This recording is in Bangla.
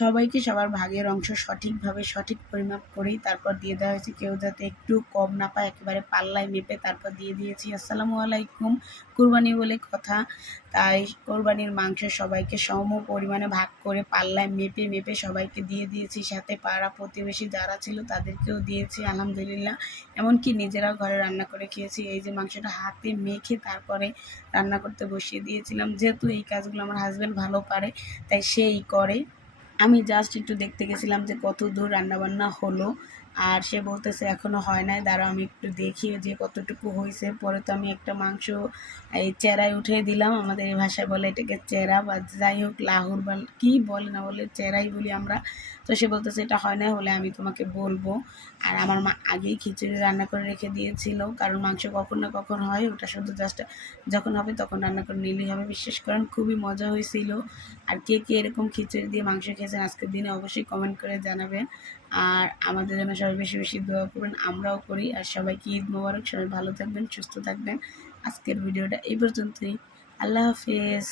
সবাইকে সবার ভাগের অংশ সঠিকভাবে সঠিক পরিমাপ করেই তারপর দিয়ে দেওয়া হয়েছে, কেউ যাতে একটু কম না পায় একেবারে পাল্লায় মেপে তারপর দিয়ে দিয়েছি। আসসালামু আলাইকুম। কুরবানি বলে কথা, তাই কোরবানির মাংস সবাইকে সম পরিমাণে ভাগ করে পাল্লায় মেপে মেপে সবাইকে দিয়ে দিয়েছি, সাথে পাড়া প্রতিবেশী যারা ছিল তাদেরকেও দিয়েছি আলহামদুলিল্লাহ। এমনকি নিজেরাও ঘরে রান্না করে খেয়েছি। এই যে মাংসটা হাতে মেখে তারপরে রান্না করতে বসিয়ে দিয়েছিলাম, যেহেতু এই কাজগুলো আমার হাজব্যান্ড ভালো পারে তাই সেই করে। আমি জাস্ট একটু দেখতে গেছিলাম যে কত দূর রান্নাবান্না হলো, আর সে বলতেছে এখনও হয় নাই, দাঁড়াও আমি একটু দেখি যে কতটুকু হয়েছে। পরে তো আমি একটা মাংস এই চেরায় উঠিয়ে দিলাম, আমাদের এই ভাষায় বলে এটাকে চেরা, বা যাই হোক লাহুর বা কী বলে না বলে চেরাই বলি আমরা। তো সে বলতেছে এটা হয় না, হলে আমি তোমাকে বলবো। আর আমার মা আগেই খিচুড়ি রান্না করে রেখে দিয়েছিল, কারণ মাংস কখন না কখন হয়, ওটা শুধু জাস্ট যখন হবে তখন রান্না করে নিলেই হবে। বিশ্বাস করেন খুবই মজা হয়েছিল। আর কে কে এরকম খিচুড়ি দিয়ে মাংস খেয়েছেন আজকের দিনে অবশ্যই কমেন্ট করে জানাবেন। আর আমাদের জন্য সবাই বেশি বেশি দোয়া করবেন, আমরাও করি। আর সবাইকে ঈদ মোবারক, সবাই ভালো থাকবেন, সুস্থ থাকবেন। আজকের ভিডিওটা এই পর্যন্তই। আল্লাহ হাফেজ।